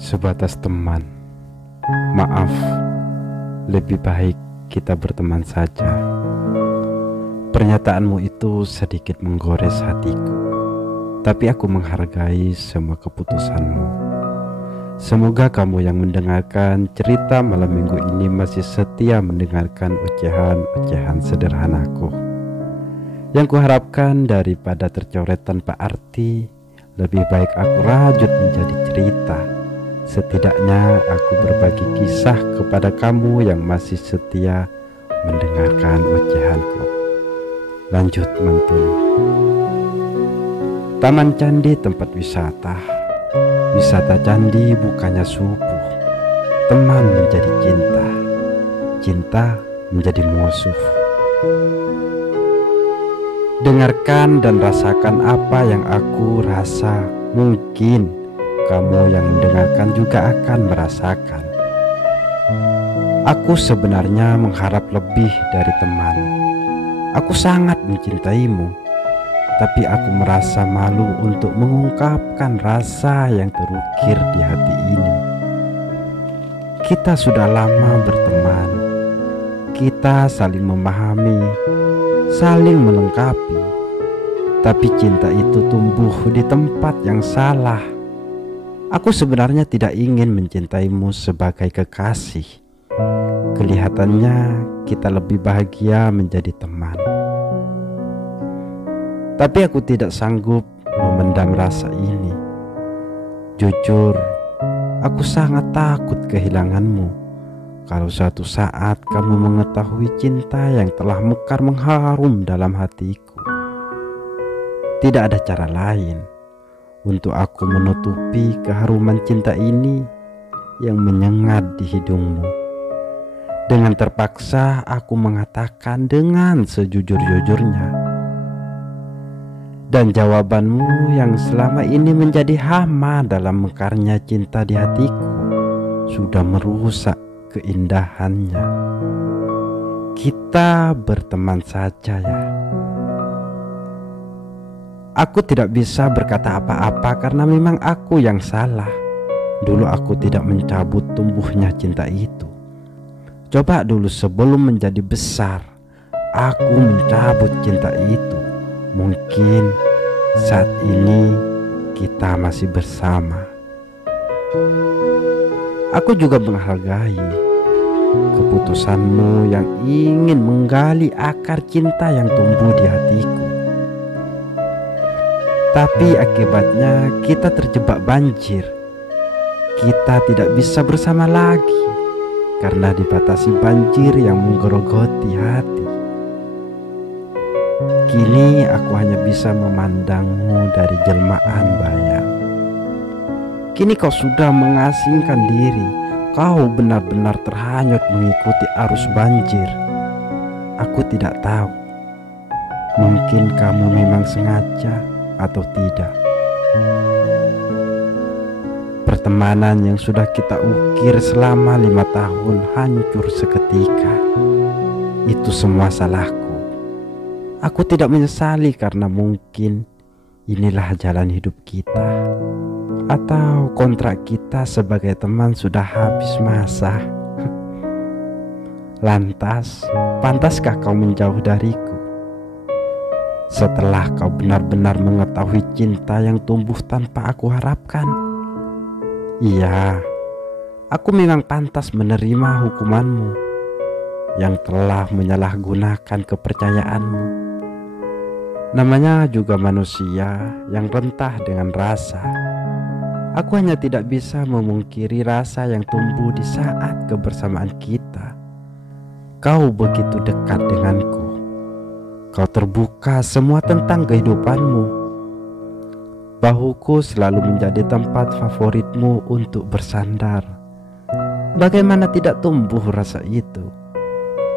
Sebatas teman. Maaf, lebih baik kita berteman saja. Pernyataanmu itu sedikit menggores hatiku, tapi aku menghargai semua keputusanmu. Semoga kamu yang mendengarkan cerita malam minggu ini masih setia mendengarkan ocehan-ocehan sederhanaku. Yang kuharapkan daripada tercoret tanpa arti, lebih baik aku rajut menjadi cerita. Setidaknya aku berbagi kisah kepada kamu yang masih setia mendengarkan ocehanku. Lanjut mantun. Taman Candi tempat wisata. Wisata candi bukannya subuh. Teman menjadi cinta. Cinta menjadi musuh. Dengarkan dan rasakan apa yang aku rasa. Mungkin kamu yang mendengarkan juga akan merasakan. Aku sebenarnya mengharap lebih dari teman. Aku sangat mencintaimu, tapi aku merasa malu untuk mengungkapkan rasa yang terukir di hati ini. Kita sudah lama berteman. Kita saling memahami, saling melengkapi. Tapi cinta itu tumbuh di tempat yang salah. Aku sebenarnya tidak ingin mencintaimu sebagai kekasih. Kelihatannya kita lebih bahagia menjadi teman. Tapi aku tidak sanggup memendam rasa ini. Jujur, aku sangat takut kehilanganmu. Kalau suatu saat kamu mengetahui cinta yang telah mekar mengharum dalam hatiku. Tidak ada cara lain untuk aku menutupi keharuman cinta ini yang menyengat di hidungmu. Dengan terpaksa aku mengatakan dengan sejujur-jujurnya. Dan jawabanmu yang selama ini menjadi hama dalam mekarnya cinta di hatiku sudah merusak keindahannya. Kita berteman saja ya. Aku tidak bisa berkata apa-apa karena memang aku yang salah. Dulu aku tidak mencabut tumbuhnya cinta itu. Coba dulu sebelum menjadi besar, aku mencabut cinta itu. Mungkin saat ini kita masih bersama. Aku juga menghargai keputusanmu yang ingin menggali akar cinta yang tumbuh di hatiku. Tapi akibatnya kita terjebak banjir. Kita tidak bisa bersama lagi karena dibatasi banjir yang menggerogoti hati. Kini aku hanya bisa memandangmu dari jelmaan bayang. Kini kau sudah mengasingkan diri. Kau benar-benar terhanyut mengikuti arus banjir. Aku tidak tahu. Mungkin kamu memang sengaja atau tidak. Pertemanan yang sudah kita ukir selama 5 tahun hancur seketika. Itu semua salahku. Aku tidak menyesali karena mungkin inilah jalan hidup kita. Atau kontrak kita sebagai teman sudah habis masa. Lantas, pantaskah kau menjauh dariku? Setelah kau benar-benar mengetahui cinta yang tumbuh tanpa aku harapkan. Iya, aku memang pantas menerima hukumanmu yang telah menyalahgunakan kepercayaanmu. Namanya juga manusia yang rentah dengan rasa. Aku hanya tidak bisa memungkiri rasa yang tumbuh di saat kebersamaan kita. Kau begitu dekat denganku. Kau terbuka semua tentang kehidupanmu. Bahuku selalu menjadi tempat favoritmu untuk bersandar. Bagaimana tidak tumbuh rasa itu?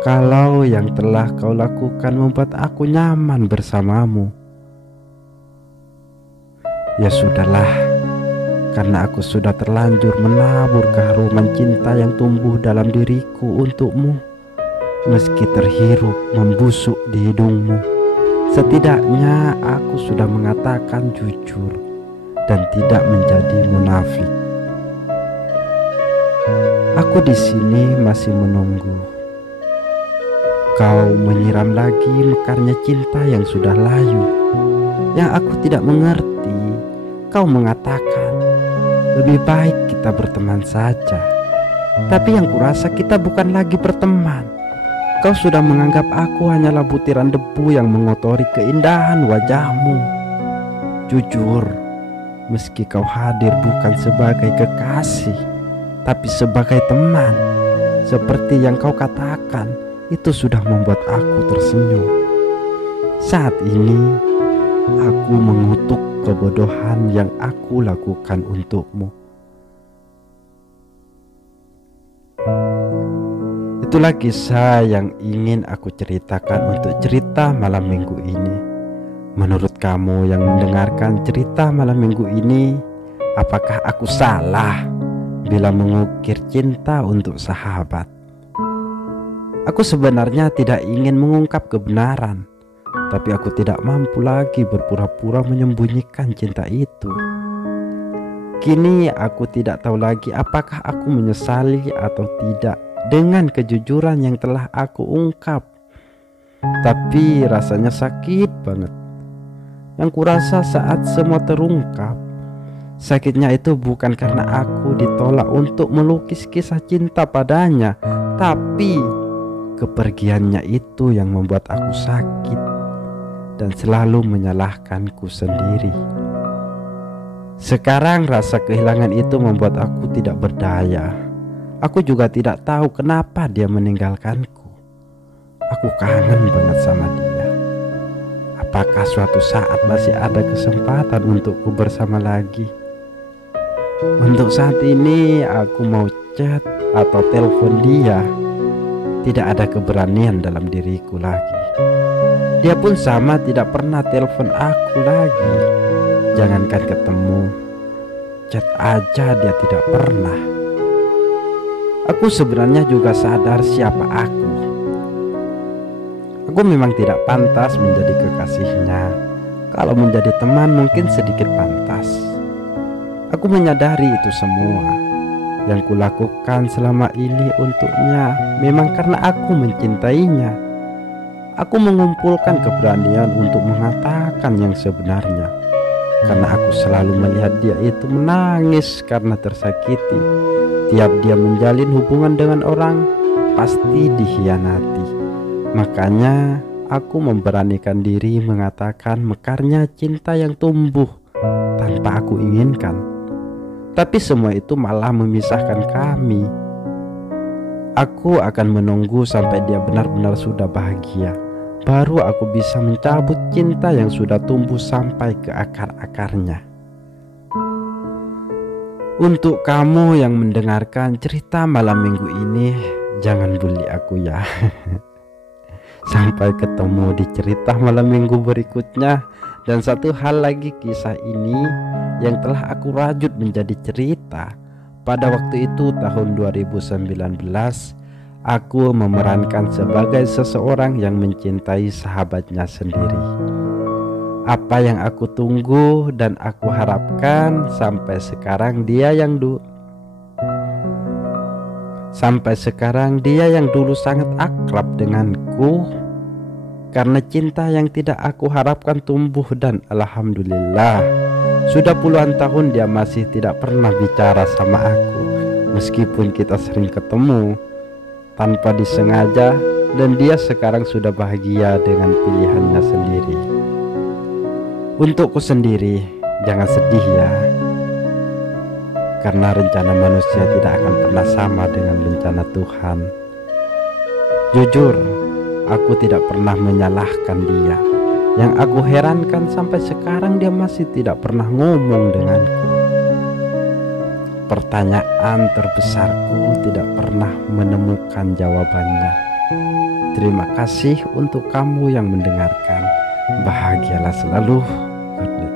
Kalau yang telah kau lakukan membuat aku nyaman bersamamu. Ya sudahlah, karena aku sudah terlanjur menabur keharuman cinta yang tumbuh dalam diriku untukmu. Meski terhirup membusuk di hidungmu, setidaknya aku sudah mengatakan jujur dan tidak menjadi munafik. Aku di sini masih menunggu kau menyiram lagi mekarnya cinta yang sudah layu. Yang aku tidak mengerti, kau mengatakan lebih baik kita berteman saja. Tapi yang kurasa kita bukan lagi berteman. Kau sudah menganggap aku hanyalah butiran debu yang mengotori keindahan wajahmu. Jujur, meski kau hadir bukan sebagai kekasih, tapi sebagai teman, seperti yang kau katakan, itu sudah membuat aku tersenyum. Saat ini, aku mengutuk kebodohan yang aku lakukan untukmu. Itulah kisah yang ingin aku ceritakan untuk cerita malam minggu ini. Menurut kamu yang mendengarkan cerita malam minggu ini, apakah aku salah bila mengukir cinta untuk sahabat? Aku sebenarnya tidak ingin mengungkap kebenaran, tapi aku tidak mampu lagi berpura-pura menyembunyikan cinta itu. Kini aku tidak tahu lagi apakah aku menyesali atau tidak dengan kejujuran yang telah aku ungkap. Tapi rasanya sakit banget. Yang kurasa saat semua terungkap, sakitnya itu bukan karena aku ditolak untuk melukis kisah cinta padanya, tapi kepergiannya itu yang membuat aku sakit dan selalu menyalahkanku sendiri. Sekarang rasa kehilangan itu membuat aku tidak berdaya. Aku juga tidak tahu kenapa dia meninggalkanku. Aku kangen banget sama dia. Apakah suatu saat masih ada kesempatan untukku bersama lagi? Untuk saat ini aku mau chat atau telepon dia, tidak ada keberanian dalam diriku lagi. Dia pun sama, tidak pernah telepon aku lagi. Jangankan ketemu, chat aja dia tidak pernah. Aku sebenarnya juga sadar siapa aku. Aku memang tidak pantas menjadi kekasihnya. Kalau menjadi teman mungkin sedikit pantas. Aku menyadari itu semua. Yang kulakukan selama ini untuknya memang karena aku mencintainya. Aku mengumpulkan keberanian untuk mengatakan yang sebenarnya, karena aku selalu melihat dia itu menangis karena tersakiti. Tiap dia menjalin hubungan dengan orang, pasti dikhianati. Makanya aku memberanikan diri mengatakan mekarnya cinta yang tumbuh tanpa aku inginkan. Tapi semua itu malah memisahkan kami. Aku akan menunggu sampai dia benar-benar sudah bahagia. Baru aku bisa mencabut cinta yang sudah tumbuh sampai ke akar-akarnya. Untuk kamu yang mendengarkan cerita malam minggu ini, jangan bully aku ya. Sampai ketemu di cerita malam minggu berikutnya. Dan satu hal lagi, kisah ini yang telah aku rajut menjadi cerita. Pada waktu itu tahun 2019, aku memerankan sebagai seseorang yang mencintai sahabatnya sendiri. Apa yang aku tunggu dan aku harapkan sampai sekarang dia yang dulu sangat akrab denganku. Karena cinta yang tidak aku harapkan tumbuh, dan alhamdulillah sudah puluhan tahun dia masih tidak pernah bicara sama aku. Meskipun kita sering ketemu tanpa disengaja, dan dia sekarang sudah bahagia dengan pilihannya sendiri. Untukku sendiri, jangan sedih ya, karena rencana manusia tidak akan pernah sama dengan rencana Tuhan. Jujur, aku tidak pernah menyalahkan dia. Yang aku herankan sampai sekarang dia masih tidak pernah ngomong denganku. Pertanyaan terbesarku tidak pernah menemukan jawabannya. Terima kasih untuk kamu yang mendengarkan. Bahagialah selalu. Good night.